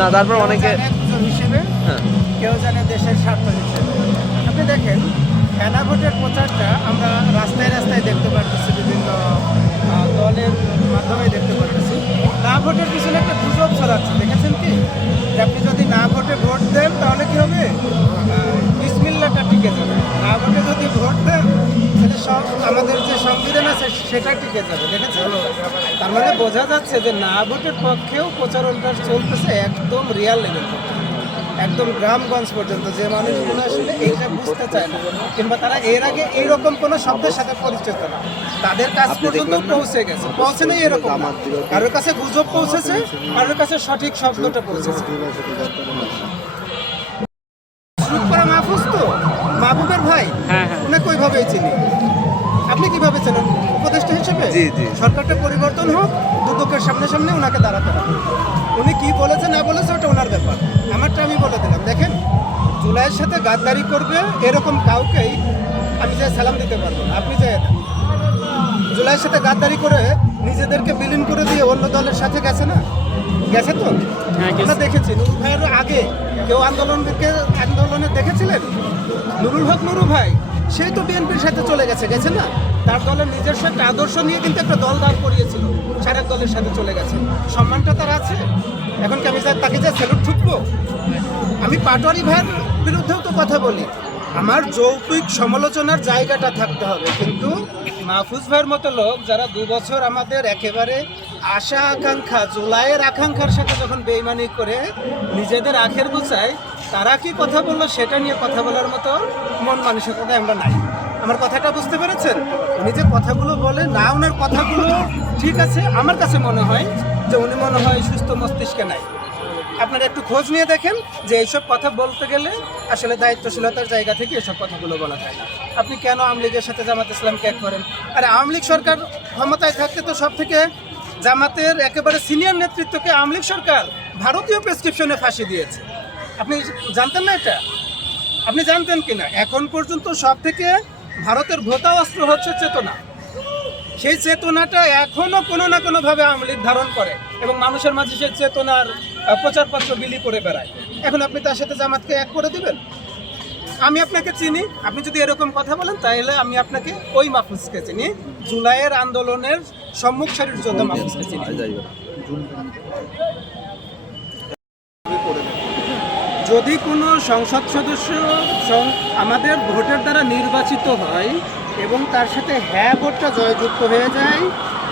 না তারপর অনেকে গুজব হিসেবে, হ্যাঁ কেউ জানে দেশের স্বার্থ হিসেবে। আপনি দেখেন হেনা ভোটের প্রচারটা আমরা রাস্তায় রাস্তায় দেখতে পারতেছি, বিভিন্ন দলের মাধ্যমে দেখতে পারতেছি। না ভোটের পিছনে একটা গুজব ছড়াচ্ছে, দেখেছেন কি? যে আপনি যদি না ভোটে ভোট দেন তাহলে কি হবে, বিসমিল্লাহটা টিকে যাবে। না ভোটে যদি ভোট দেন তাহলে সব আমাদের যে সংবিধান আছে সেটা টিকে যাবে, দেখেছেন? তার মানে বোঝা যাচ্ছে যে না ভোটের পক্ষেও প্রচারণটা চলতেছে একদম রিয়াল লেভেল থেকে, একদম গ্রামগঞ্জ পর্যন্ত। যে মানুষগুলো আসলে এইটা বুঝতে চায় না, কিংবা তারা এর আগে এইরকম কোনো শব্দের সাথে পরিচিত না, তাদের কাছ পর্যন্ত পৌঁছে গেছে। পৌঁছে নেই এরকম না, কারোর কাছে গুজব পৌঁছেছে, কারোর কাছে সঠিক শব্দটা পৌঁছেছে। শুট করা মাহফুজ তো মাহবুবের ভাই, উনাকে ওইভাবেই চিনি। আপনি কিভাবে চেনেন? উপদেষ্টা হিসেবে। জি জি। সরকারটা পরিবর্তন হোক, দুদকের সামনে সামনে ওনাকে দাঁড়াতে হবে। উনি কি বলেছে না বলেছে ওটা ওনার ব্যাপার, আমারটা আমি বলে দিলাম। দেখেন, জুলাইয়ের সাথে গাদ্দারি করবে এরকম কাউকেই আমি যে সালাম দিতে পারবো না। আপনি যে জুলাইয়ের সাথে গাদ্দারি করে নিজেদেরকে বিলীন করে দিয়ে অন্য দলের সাথে গেছে না, গেছে তো আমরা দেখেছি। নুরুল ভাইয়ের আগে কেউ আন্দোলনে দেখেছিলেন? নুরুল হক নুরু ভাই, সেই তো বিএনপির সাথে চলে গেছে, গেছে না? তার দলের নিজস্ব একটা আদর্শ নিয়ে কিন্তু একটা দল দাঁড় করিয়েছিল, সারেক দলের সাথে চলে গেছে। সম্মানটা তার আছে। এখন কি আমি তাকে যে স্যালুট ঠুকবো? আমি পাটোয়ারি ভাইয়ের বিরুদ্ধেও তো কথা বলি, আমার যৌক্তিক সমালোচনার জায়গাটা থাকতে হবে। কিন্তু মাহফুজ ভাইয়ের মতো লোক যারা 2 বছর আমাদের একেবারে আশা আকাঙ্ক্ষা, জুলাইয়ের আকাঙ্ক্ষার সাথে যখন বেইমানি করে নিজেদের আখের গুছায়, তারা কি কথা বললো সেটা নিয়ে কথা বলার মতো মন মানসিকতা আমরা নাই। আমার কথাটা বুঝতে পেরেছেন? উনি যে কথাগুলো বলে না, ওনার কথাগুলো ঠিক আছে, আমার কাছে মনে হয় যে উনি মনে হয় সুস্থ মস্তিষ্কে নাই। আপনারা একটু খোঁজ নিয়ে দেখেন যে এইসব কথা বলতে গেলে আসলে দায়িত্বশীলতার জায়গা থেকে এসব কথাগুলো বলা যায় না। আপনি কেন আওয়ামী লীগের সাথে জামাত ইসলামকে এক করেন? আরে আওয়ামী লীগ সরকার ক্ষমতায় থাকতে তো সব থেকে জামাতের একেবারে সিনিয়র নেতৃত্বকে আওয়ামী লীগ সরকার ভারতীয় প্রেসক্রিপশনে ফাঁসি দিয়েছে। আপনি জানতেন না এটা? আপনি জানতেন কিনা? এখন পর্যন্ত সব থেকে ভারতের ভোতা অস্ত্র হচ্ছে চেতনা। সেই চেতনাটা এখনো কোনো না কোনোভাবে আওয়ামী লীগ ধারণ করে এবং মানুষের মাঝে সেই চেতনার প্রচারপত্র বিলি করে বেড়ায়। এখন আপনি তার সাথে জামাতকে এক করে দিবেন? আমি আপনাকে চিনি, আপনি যদি এরকম কথা বলেন তাহলে আমি আপনাকে ওই মাহফুজকে চিনি, জুলাইয়ের আন্দোলনের সম্মুখ সারির যোদ্ধা মাহফুজকে চিনি। যদি কোনো সংসদ সদস্য আমাদের ভোটের দ্বারা নির্বাচিত হয় এবং তার সাথে হ্যাঁ ভোটটা জয়যুক্ত হয়ে যায়,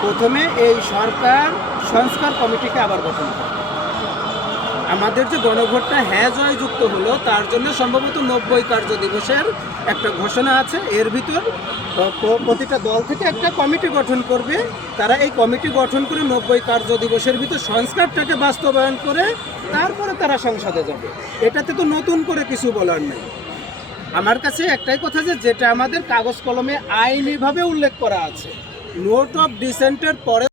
প্রথমে এই সরকার সংস্কার কমিটিকে আবার গঠন করে। আমাদের যে গণভোটটা হ্যাঁ জয়যুক্ত হলো, তার জন্য সম্ভবত 90 কার্য দিবসের একটা ঘোষণা আছে। এর ভিতর প্রতিটা দল থেকে একটা কমিটি গঠন করবে। তারা এই কমিটি গঠন করে 90 কার্য দিবসের ভিতর সংস্কারটাকে বাস্তবায়ন করে তারপরে তারা সংসদে যাবে। এটাতে তো নতুন করে কিছু বলার নেই। আমার কাছে একটাই কথা, যে যেটা আমাদের কাগজ কলমে আইনিভাবে উল্লেখ করা আছে, নোট অফ ডিসেন্টের পরে